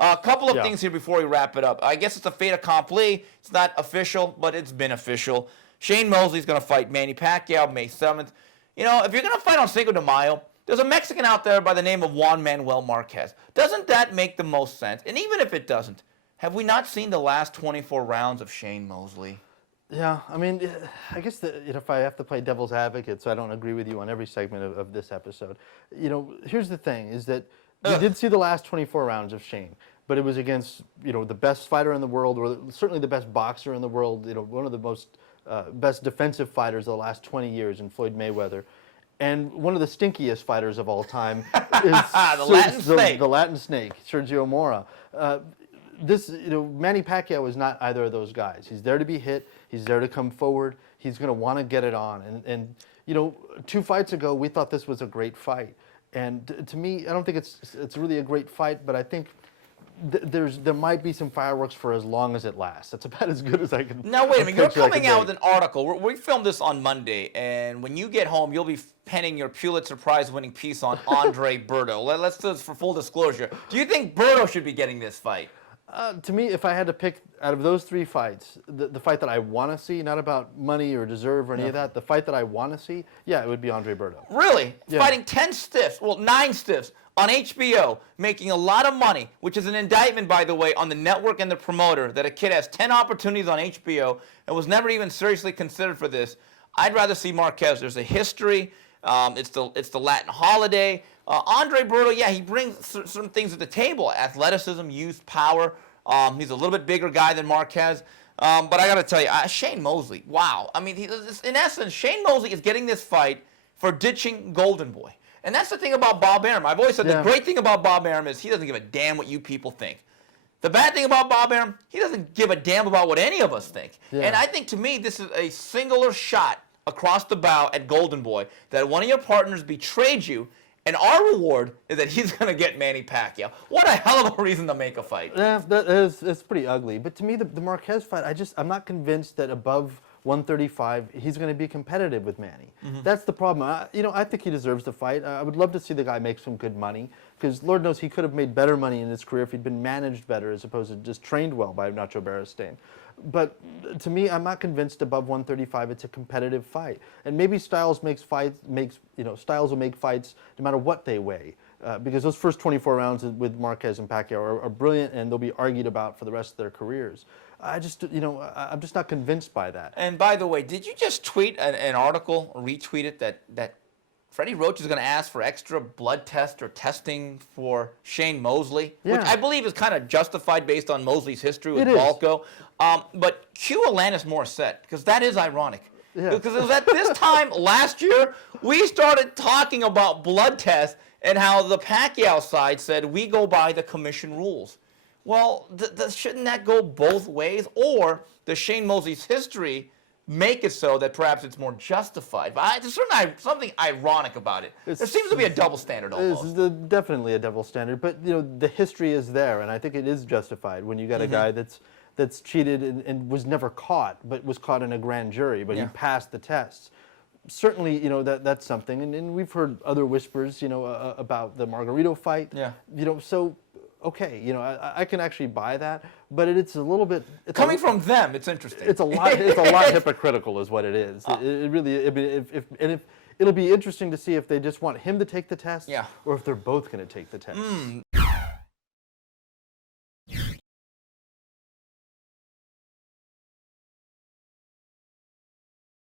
A couple of things here before we wrap it up. I guess it's a fait accompli. It's not official, but it's been official. Shane Mosley's going to fight Manny Pacquiao May 7th. You know, if you're going to fight on Cinco de Mayo, there's a Mexican out there by the name of Juan Manuel Marquez. Doesn't that make the most sense? And even if it doesn't, have we not seen the last 24 rounds of Shane Mosley? Yeah, I mean, I guess if I have to play devil's advocate, so I don't agree with you on every segment of this episode, here's the thing, is that we did see the last 24 rounds of Shane, but it was against, the best fighter in the world, or certainly the best boxer in the world, one of the most best defensive fighters of the last 20 years in Floyd Mayweather. And one of the stinkiest fighters of all time is the Latin Snake, Sergio Mora. Manny Pacquiao is not either of those guys. He's there to be hit. He's there to come forward. He's going to want to get it on. And 2 fights ago, we thought this was a great fight. And to me, I don't think it's really a great fight, but I think there might be some fireworks for as long as it lasts. That's about as good as I can. Now wait a minute, you're coming out with an article. We filmed this on Monday, and when you get home, you'll be penning your Pulitzer Prize-winning piece on Andre Berto. Let's do this for full disclosure. Do you think Berto should be getting this fight? To me, if I had to pick out of those 3 fights, the fight that I want to see, not about money or deserve or any of that, the fight that I want to see, it would be Andre Berto. Really? Yeah. Fighting 10 stiffs, 9 stiffs on HBO, making a lot of money, which is an indictment, by the way, on the network and the promoter, that a kid has 10 opportunities on HBO and was never even seriously considered for this. I'd rather see Marquez. There's a history. It's the Latin holiday. Andre Berto, he brings some things to the table: athleticism, youth, power. He's a little bit bigger guy than Marquez. But I got to tell you, Shane Mosley, wow. I mean, in essence, Shane Mosley is getting this fight for ditching Golden Boy. And that's the thing about Bob Arum. I've always said the great thing about Bob Arum is he doesn't give a damn what you people think. The bad thing about Bob Arum, he doesn't give a damn about what any of us think. Yeah. And I think, to me, this is a singular shot across the bow at Golden Boy, that one of your partners betrayed you, and our reward is that he's going to get Manny Pacquiao. What a hell of a reason to make a fight. Yeah, it's pretty ugly. But to me, the Marquez fight, I'm not convinced that above 135, he's going to be competitive with Manny. That's the problem. I think he deserves the fight. I would love to see the guy make some good money, because Lord knows he could have made better money in his career if he'd been managed better as opposed to just trained well by Nacho Beristain. But to me, I'm not convinced above 135 it's a competitive fight. And maybe Styles will make fights no matter what they weigh. Because those first 24 rounds with Marquez and Pacquiao are brilliant, and they'll be argued about for the rest of their careers. I'm just not convinced by that. And by the way, did you just tweet an article, or retweet it, that Freddie Roach is going to ask for extra blood test or testing for Shane Mosley, which I believe is kind of justified based on Mosley's history with Balco. But cue Alanis Morissette, because that is ironic. Yeah. Because it was at this time last year, we started talking about blood tests and how the Pacquiao side said, we go by the commission rules. Well, shouldn't that go both ways? Or does Shane Mosley's history make it so that perhaps it's more justified? But there's certainly something ironic about it. There seems to be a double standard almost. It's definitely a double standard. But the history is there, and I think it is justified when you got a guy that's cheated and was never caught, but was caught in a grand jury, but he passed the tests. Certainly, that's something. And we've heard other whispers, about the Margarito fight. Yeah. So, okay, I can actually buy that, but it's a little bit coming from them. It's interesting. It's a lot hypocritical, is what it is. It really. I mean, it'll be interesting to see if they just want him to take the test, or if they're both going to take the test.